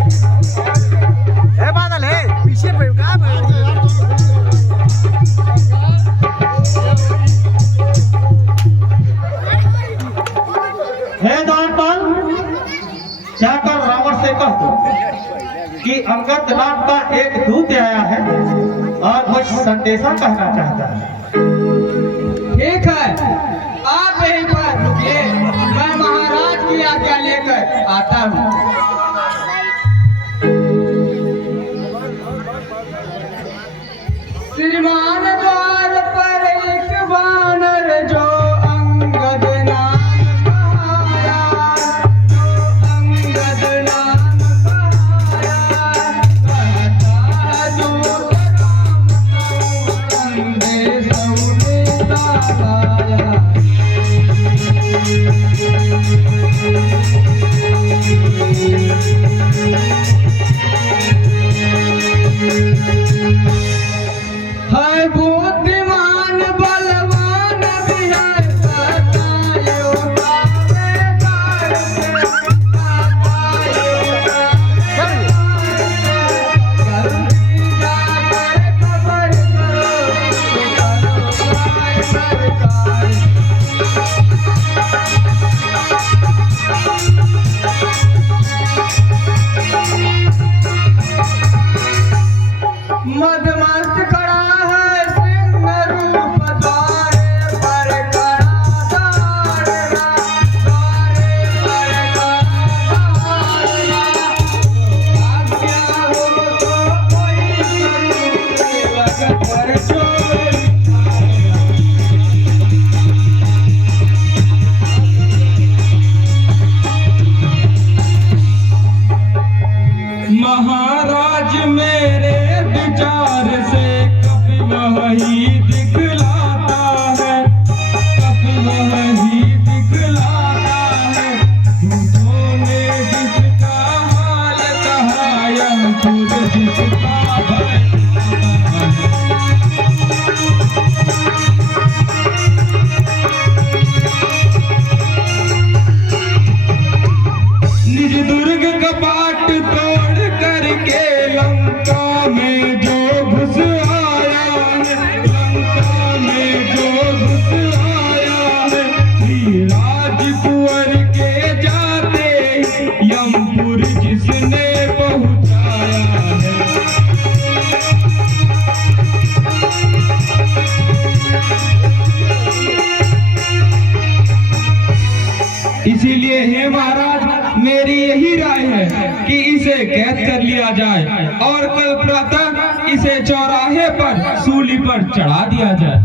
है बादल है पीछे पे का हे द्वारपाल, जाकर रावण से कह दो कि अंगद नाम का एक दूत आया है और कुछ संदेशा कहना चाहता है। ठीक है, आप यहीं पर रुकिए, मैं महाराज की आज्ञा लेकर आता हूँ। श्रीमान द्वार पर एक वानर जो अंगद नाम कहाया, जो अंगद नाम कहाया, कहता दूत संदेश उन्हें लाया। है बुद्धिमान बलवान भी है, बतायो ताबेदार से, बतायो जल्दी जाकर खबर करो सरकार। मदमस्त खड़ा है सिंह रूप द्वारे पर खड़ा, द्वारे पर खड़ा, आज्ञा हो तो कोई सेवक पर छोड़। महाराज मेरे विचार से कभी वही दिखलाता है, कभी वही दिखलाता है। दूतों ने जिसका हाल कहा, यह खुद जिसका भय निज दुर्ग कपाट तोड़ करके लंका में जो घुस आया है, लंका में जो घुस आया है, श्री राजकुंवर के जाते यमपुर जिसने पहुंचाया है। इसीलिए हे महाराज, मेरी यही राय है कि इसे कैद कर लिया जाए और कल प्रातः इसे चौराहे पर सूली पर चढ़ा दिया जाए।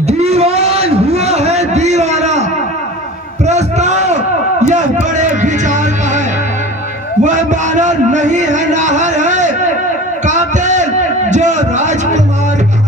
दीवान हुआ है दीवाना, प्रस्ताव यह बड़े विचार का है। वह बानर नहीं है, नाहर है, कातिल जो राजकुमार का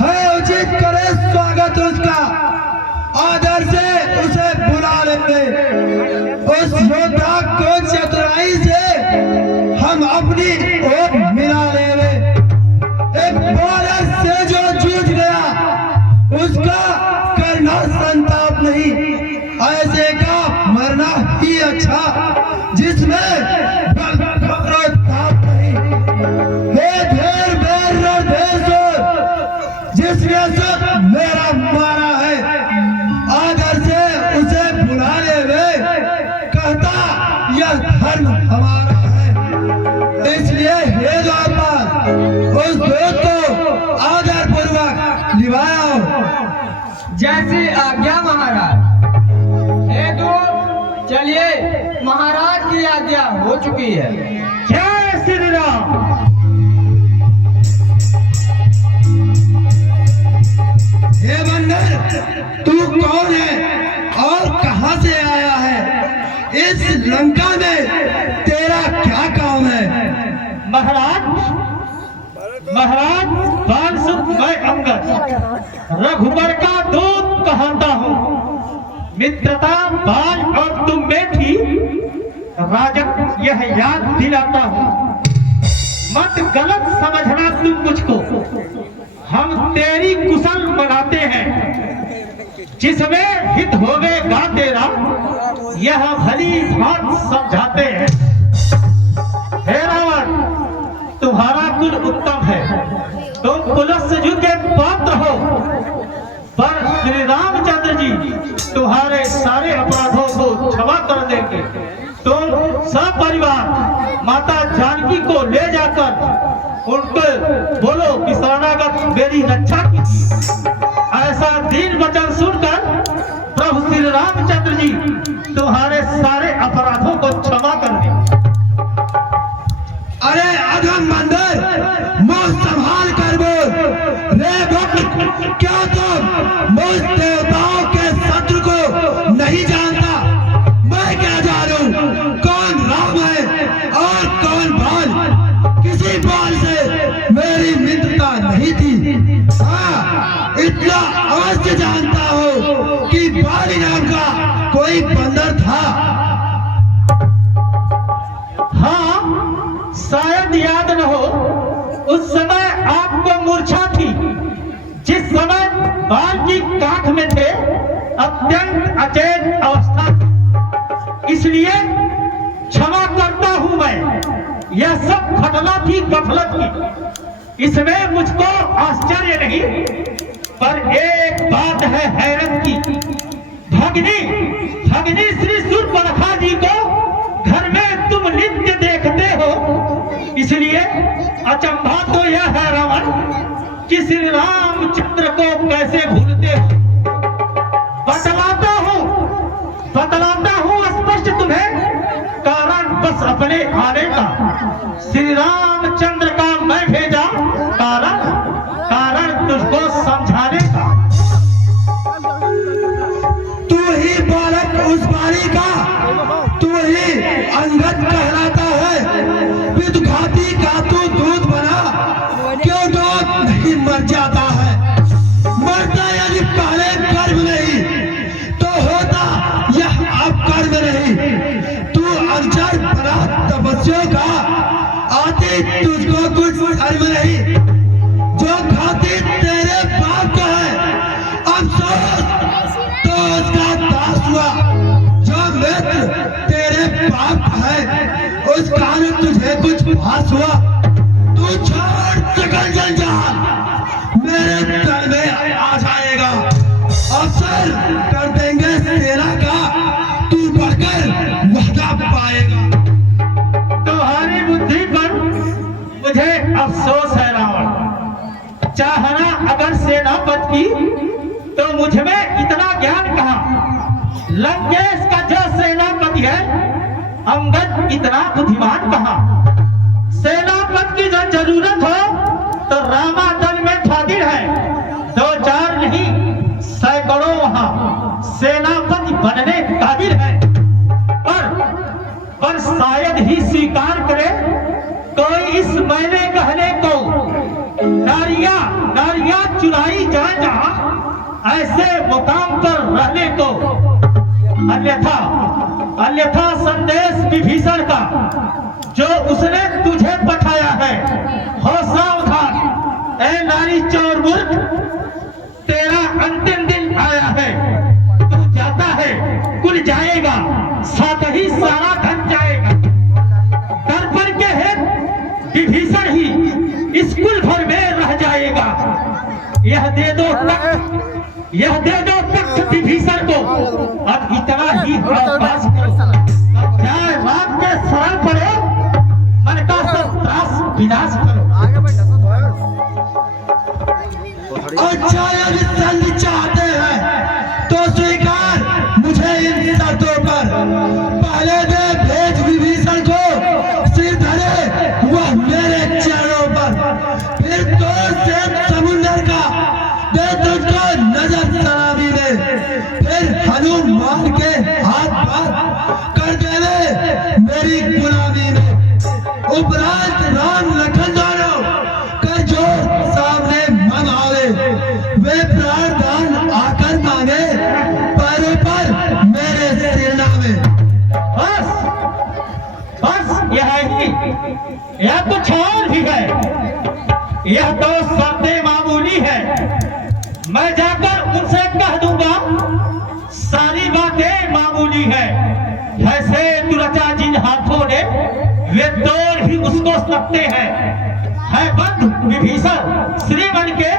है। उचित करे स्वागत उसका, आदर से उसे बुला लेंगे। उस योद्धा को चतुराई से हम अपनी ओर मिला लेंगे। एक बॉलर से जो जूझ गया उसका करना संताप नहीं, ऐसे का मरना ही अच्छा जिसमें ताप नहीं। हे धेर बेर रणधेर, जिसने सब मेरा मारा है, आदर से उसे बुला ले वे, कहता यह धर्म हमारा है। इसलिए हे द्वारपाल, उस दूत को आदर पूर्वक लिवाया हो। जैसी आज्ञा महाराज। हे दूत, चलिए, महाराज की आज्ञा हो चुकी है। जय श्री राम। हे बंदर, तू कौन है और कहां से आया है? इस लंका में तेरा क्या काम है? महाराज, महाराज बालसुख मैं अंगद रघुबर का दूत कहता हूँ। मित्रता बाल और तुम में थी, राजन यह याद दिलाता हूँ। मत गलत समझना तुम मुझको, हम तेरी कुशल मनाते हैं। जिसमें हित होवे गा तेरा, यह भली भांत समझाते हैं। हे रावण, तुम्हारा कुल उत्तम है, तुम कुलस्थ के पात्र हो, पर श्री रामचंद्र जी तुम्हारे सारे अपराधों को क्षमा कर देंगे। तुम सपरिवार माता जानकी को ले जाकर उनको बोलो कि शरणागत मेरी रक्षा कीजिए। ऐसा दीन वचन सुनकर प्रभु श्री रामचंद्र जी तुम्हारे सारे अपराधों को क्षमा कर देंगे। अरे अधम बंदर, मुंह संभाल कर बोल। रे भक्त, क्या तुम मुझ देवताओं के शत्रु को नहीं जानता? मैं क्या जानूं कौन राम है और कौन बाल? किसी बाल से मेरी मित्रता नहीं थी। हाँ, इतना अवश्य जानता हूँ कि बाली नाम का कोई बंदर था। हाँ, शायद याद न हो, उस समय आपको मूर्छा थी। जिस समय बाल की काख में थे, अत्यंत अचेत अवस्था थी। इसलिए क्षमा करता हूं मैं। यह सब घटना थी गफलत की, इसमें मुझको आश्चर्य नहीं। पर एक बात है हैरत की, भगनी श्री सूर्पणखा जी को घर में तुम नित्य देखते हो। इसलिए अचंभा तो यह है रावण कि श्री रामचंद्र को कैसे भूलते हो। बतलाता हूँ स्पष्ट तुम्हें कारण, बस अपने आने का। श्री रामचंद्र का मैं भेजा कारण तुझको समझाने का। तू ही बालक उस बारी का, तू ही अंगद कहलाता है। विदघाती का तू दूध बना, क्यों दूध नहीं मर जाता है? मरता यदि पहले कर्म नहीं तो होता यह अब कर्म नहीं। तू अक्षर बना तपस्या का, आती तुझको कुछ कर्म नहीं। जो खाती तेरे बाप का है, अफसोस तो उसका दास हुआ। जो मित्र तेरे बाप है, उस कारण तुझे कुछ भास हुआ। तू छोड़ सकल जंजाल, मेरे तन में आ जाएगा। अवसर कर देंगे सेना का, तू बढ़कर वहदा पाएगा। तुम्हारी बुद्धि पर मुझे अफसोस है रावण। चाहना अगर सेनापति की, तो मुझ में इतना ज्ञान कहाँ? लंकेश का जो सेनापति है, अंगद इतना बुद्धिमान कहाँ? सेनापति की जब जरूरत हो तो रामादल में ठादिर है। 2-4 नहीं, सैकड़ों वहां सेनापति बनने काबिल है। पर शायद ही स्वीकार करे कोई इस मैंने कहने को। नारियां चुराई जाए जहां, ऐसे मुकाम पर रहने को। अन्यथा संदेश विभीषण का जो उसने तुझे पठाया है, हो सावधान। ए नारी चोर मूर्ख, तेरा अंतिम दिन आया है। तू जाता है, कुल जाएगा, साथ ही सारा धन जाएगा। दर्पण के हेतु विभीषण ही इस कुल भर में रह जाएगा। यह दे दो तख्त विभीषण को। अब इतना ही अवकाश करो, चाहे रात के सरल पड़े, मन का सब त्रास विनाश करो। अच्छा यदि संधि चाहते हैं तो स्वीकार मुझे इन शर्तों पर। पहले दे भेज विभीषण को, सिर धरे वह मेरे चरणों पर। फिर तो से समुद्र का दे तुझको नजर सलामी दे। फिर हनुमान के हाथ पर कर देवे मेरी गुलामी में। उपरांत राम लखन दोनों कर जोर सामने मंगावे। वे प्रार्थना आकर मांगे, पैरों पर मेरे सिरना में। बस यह ही, यह कुछ और भी है। यह तो शर्तें मामूली है। मैं जाकर उनसे कह दूंगा सारी बातें मामूली है। ऐसे दुर्चा जिन हाथों ने वे तोड़ ही उसको सकते हैं। है बंद विभीषण श्रीमन के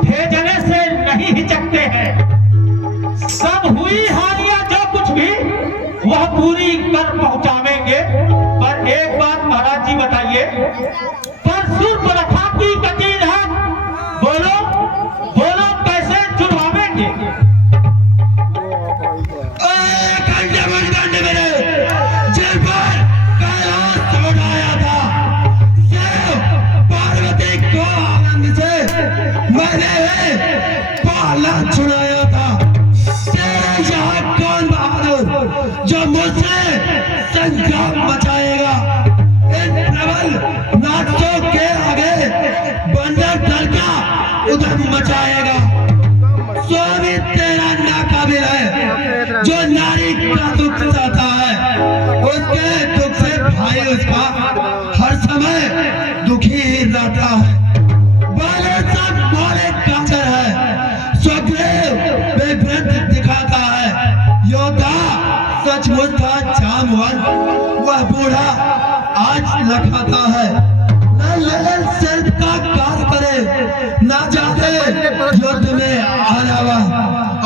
भेजने से नहीं हिचकते हैं। सब हुई हानियां जो कुछ भी वह पूरी कर पहुंचावेंगे। पर एक बात महाराज जी बताइए, परसुर प्रथा की कटील है, बोलो बोलो कैसे छुड़वावेंगे? जिन पर कैलाश उठाया था, पार्वती को आनंद से मैंने पाला छुड़ाया था। तेरे यहाँ कौन बहादुर जो मुझसे संग्राम मचाएगा? इन प्रबल नाटकों के आगे बंदर डर का उधम मचाएगा। स्वामी तेरा नाकाबिल है जो नारी का दुख सहता है। उसके दुख से भाई उसका हर समय दुखी ही रहता है। बाले सब मोरे काचर है, स्वग्रीव विभ्रत दिखाता है। योद्धा सचमुच था जामवर, वह बूढ़ा आज लखाता है। न लहर सिर का कार करे, न जाते युद्ध में आलावा।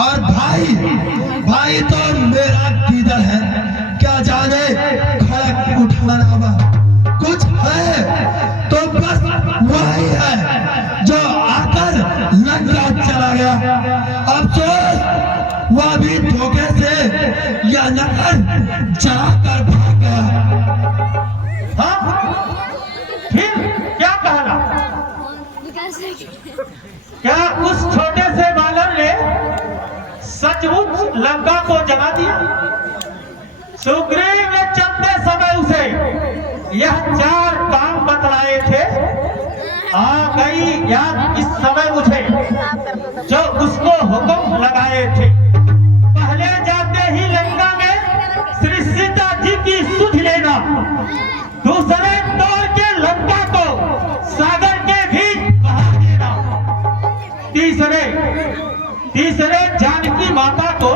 और भाई तो मेरा कीदर है, क्या जाने खड़क उठाना बा। कुछ है तो बस वही है जो आकर लंका चला गया। अफसोस वह भी धोखे से यह नगर जलाकर भाग गया। हाँ? फिर क्या कहना? क्या उस छोटे से बालक ने सचमुच लंका को जला दिया? सुग्रीव ने चलते समय उसे यह 4 काम बतलाए थे। आ गई याद इस समय मुझे जो उसको हुक्म लगाए थे। पहले जाते ही लंका में श्री सीता जी की सुध लेना, दूसरे तोड़ के लंका को सागर के बीच बहा देना, तीसरे जानकी माता को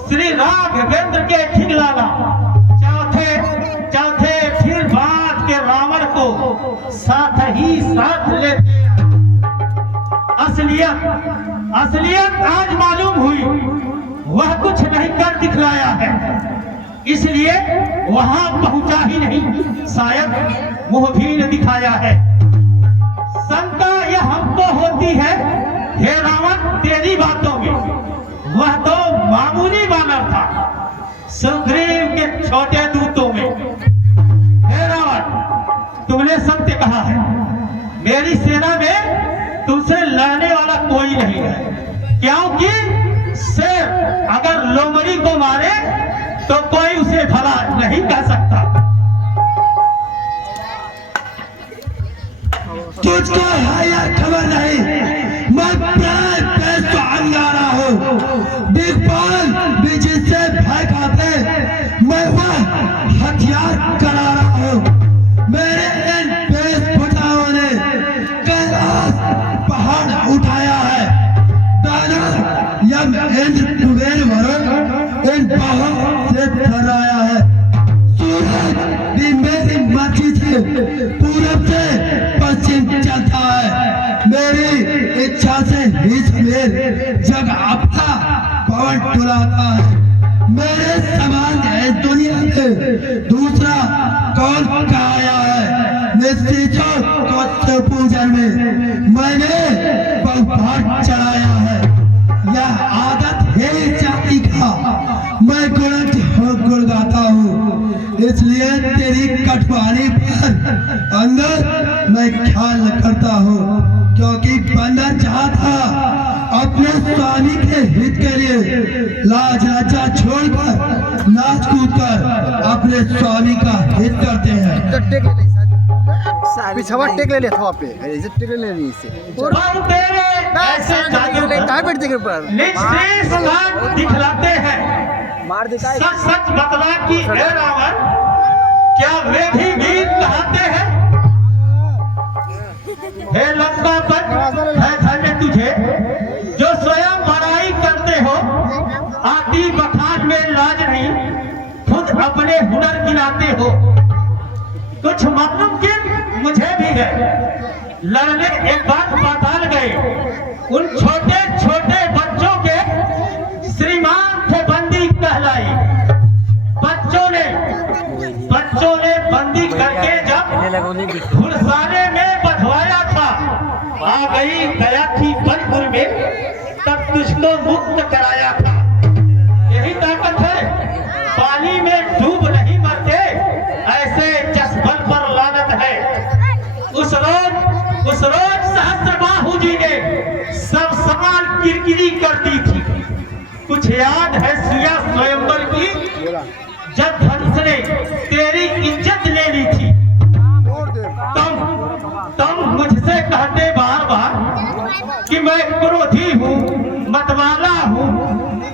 श्री राघवेंद्र के खिलाना, चौथे फिर बात के रावण को साथ ही साथ ले। असलियत आज मालूम हुई, वह कुछ नहीं कर दिखलाया है, इसलिए वहां पहुंचा ही नहीं, शायद मुंह भी न दिखाया है। शंका यह हमको होती है हे रावण तेरी बातों में, वह तो मामूली वानर था सुग्रीव के छोटे दूतों में। हे रावण तुमने सत्य कहा है, मेरी सेना में तुमसे लड़ने वाला कोई नहीं है, क्योंकि शेर अगर लोमड़ी को मारे तो कोई उसे भला नहीं कह सकता। तुझको है या खबर नहीं, मैं प्राय पेश तो अंगारा हूँ। दिग्पाल भी जिससे भय खाते, मैं वह हथियार करा रहा हूँ। मेरे इन पेश फटाओं ने कैलाश पहाड़ उठाया है। दाना यम इंद्र कुबेर वरुण इन बाहों से थर्राया है। सूरज भी मेरी मर्जी से पूरब से पश्चिम चलता है। मेरी इच्छा से ही सवेर जग अपना पवन डुलाता है। मेरे समान है दुनिया में दूसरा कौन काया है। निश्चितों को पूजन में मैंने बहुभाग चढ़ाया है। यह आदत है जाति का, मैं गुणज हो गुण गाता हूँ, इसलिए तेरी कटवानी पर अंदर मैं ख्याल करता हूँ। क्योंकि बंदर चाहता अपने स्वामी के हित के लिए लाज लज्जा छोड़कर नाच कूद कर अपने स्वामी का हित करते हैं। पिछवा टेक ले लिया था पे ऐसे टेक ले ली इसे हम तेरे ऐसे जादूगर कहां बैठ के ऊपर निश्चेष बात दिखलाते हैं। मार दिखा सच सच बतला कि हे रावण क्या वे भी वीर कहते हैं? हे लंकापत, है धन्य तुझे जो स्वयं बड़ाई करते हो, आती बखान में लाज नहीं, खुद अपने हुनर गिनाते हो। कुछ नामुमकिन मुझे भी है, लड़ने एक बार पाताल गए, उन छोटे छोटे बच्चों के श्रीमान थे बंदी कहलाई। बच्चों ने बंदी करके जब घुड़साने में बधवाया था, आ गया थी बनपुर में, तब तुझको मुक्त कराया था। यही ताकत है, पानी में डूब नहीं मरते, ऐसे जज्बल पर लानत है। उस रोज सहस्त्रबाहु जी ने सब समान किरकिरी कर दी थी। कुछ याद है सिया स्वयंवर की, जब धनुष ने तेरी इज्जत ले ली थी। तुम मुझसे कहते बार बार कि मैं क्रोधी हूँ, मतवाला हूँ,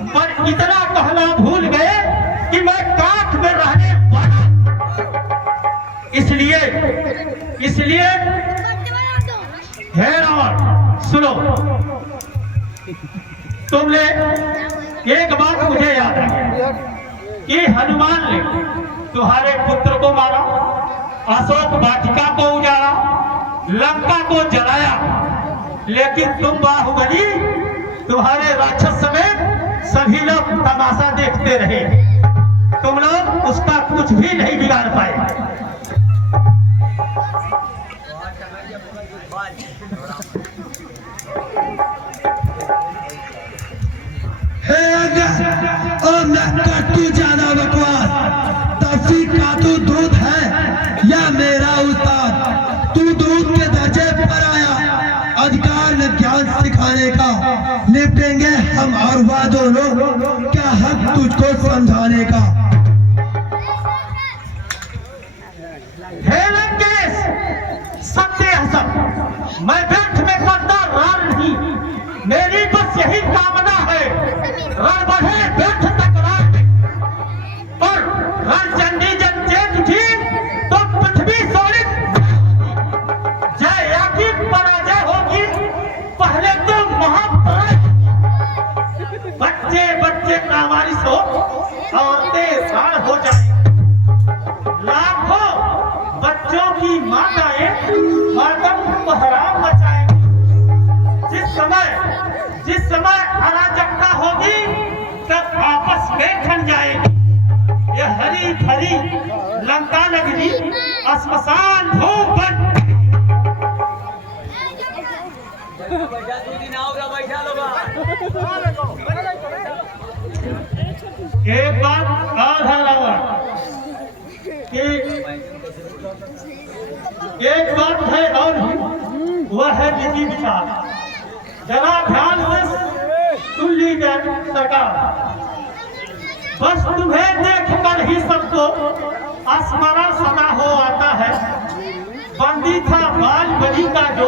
पर इतना कहना भूल गए कि मैं काठ में रहने वाला। इसलिए हे रावण सुनो, तुमने एक बात मुझे याद है कि हनुमान ने तुम्हारे पुत्र को मारा, अशोक वाटिका को उजाड़ा, लंका को जलाया, लेकिन तुम बाहुबली, तुम्हारे राक्षस समेत सभी लोग तमाशा देखते रहे। तुम लोग उसका कुछ भी नहीं बिगाड़ पाए। तू ज्यादा बकवास, तफसीक का तू दूध है या मेरा उस्ताद? तू दूध के दर्जे पर आया, अधिकार न ज्ञान सिखाने का। निपटेंगे हम और वह दोनों, क्या हक तुझको समझाने का? हे लंकेश, सत्य है सब, मैं व्यर्थ में करता रार नहीं। मेरी बस यही कामना है, रण बढ़े व्यर्थ तक रार, और रण चंडी जब चेत उठी तो पृथ्वी सोलित जय याकी पराजय होगी। पहले तो महाप्रलय, बच्चे बच्चे नावारिस हो, औरतें साड़ हो जाए, लाखों बच्चों की माताएं मातम बहराम मचाएंगी। जिस समय अराजकता होगी, तब आपस में ठन जाएगी। यह हरी भरी लंका नगरी श्मशान भूमि बन। एक बात और है रावण, एक बात है और वह है निजी विचार। जरा ध्यान से सुन लीजिए सरकार, बस तुम्हें देखकर ही सबको स्मरण सदा हो आता है। बंदी था बाल बली का जो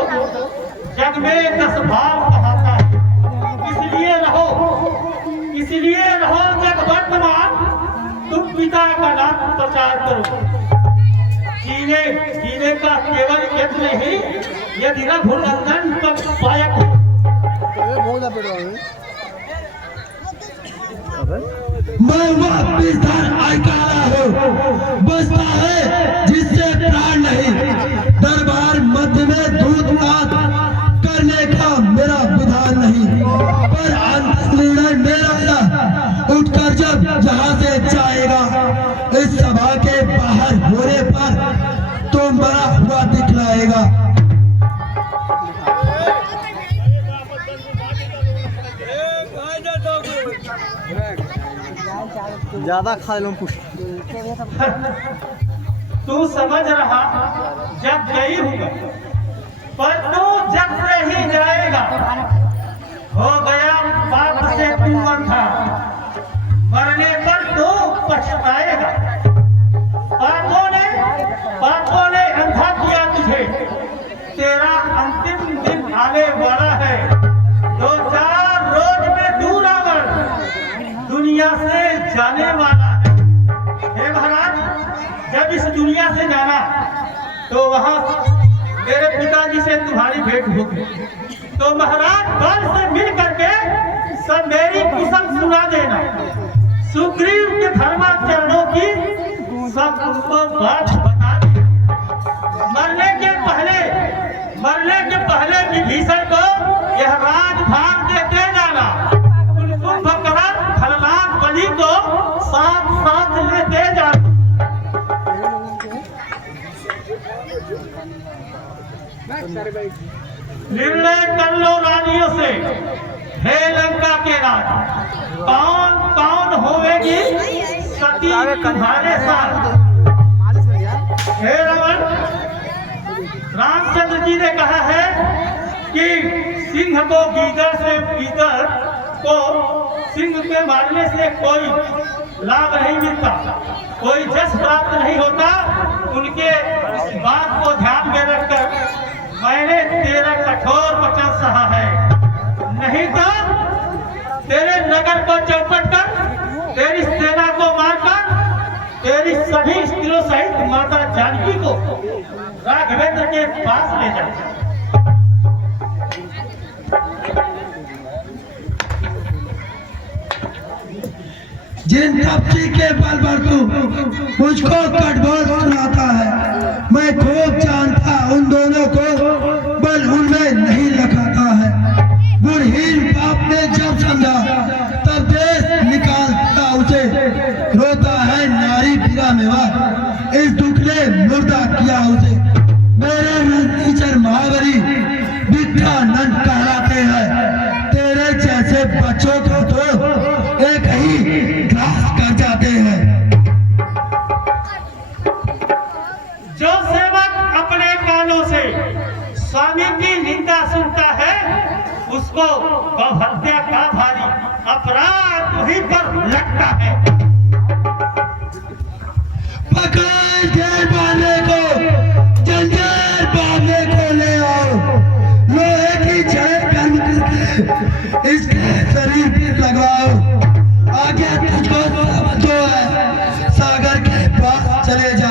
जग में 10 भाव कहाता है। इसलिए रहो जग वर्तमान, तुम पिता का नाम प्रचार करो। जीने का केवल यत्न नहीं, यदि रघुनंदन पर पायक हो। मैं वापिस धर आकारा हूँ, बसता है जिससे प्राण नहीं। दरबार मध्य में दूध पात करने का मेरा विधान नहीं, पर अंतिम निर्णय मेरा उठकर जब जहाँ से जाएगा, इस सभा के बाहर होने पर तो बड़ा हुआ दिखलाएगा। ज्यादा खा लो कुछ। तू समझ रहा जब गई होगा, पर तू जब से ही जाएगा। हो गया बाप से तू अंधा, मरने पर तू पछताएगा। पापों ने अंधा किया तुझे, तेरा अंतिम दिन आने वाला है। 2-4 रोज में तू रावण दुनिया से जाने वाला है। हे महाराज, जब इस दुनिया से जाना तो वहां मेरे पिताजी से तुम्हारी भेंट होगी तो महाराज बल से मिल करके सब मेरी कुशल सुना देना। सुग्रीव के धर्माचरणों की सब तुमको बात बता दी। मरने के पहले विभीषण को यह राजभार देते जाना। कुंभकर्ण खलनाग बलि को साथ साथ लेते जाना। निर्णय कर लो रानियों से, हे लंका के राज, कौन कौन होवेगी सती तुम्हारे साथ। हे रावण, रामचंद्र जी ने कहा है कि सिंह को गीदड़ को सिंह के मारने से कोई लाभ नहीं मिलता, कोई जस प्राप्त नहीं होता। उनके इस बात को ध्यान में रखकर मैंने तेरा कठोर वचन सहा है, नहीं तो तेरे नगर को चौपट कर, तेरी सेना को मारकर, तेरी सभी स्त्रियों सहित माता जानकी को राघवेंद्र के पास ले जा। जिन तपसी के बल पर तू मुझको कटबोल सुनाता है, मैं खूब जानता उन दोनों को बल उनमें नहीं लगाता है। गुणहीन बाप ने जब समझा तब देश निकालता उसे, रोता है नारी बिना मेवा, इस दुखले मुर्दा किया उसे। मेरे टीचर महावरी विद्यानंद कहलाते हैं, तेरे जैसे बच्चों को तो एक ही ग्रास कर जाते हैं। जो सेवक अपने कानों से स्वामी की निंदा सुनता है, उसको गौहत्या का भारी अपराध वहीं पर लगता है। पकड़ जेल बांधने को, जंजीर बांधने को ले आओ, लोहे की छड़ गर्म करके इसके शरीर पर लगाओ। आगे तुझको जो है सागर के पास चले जाओ।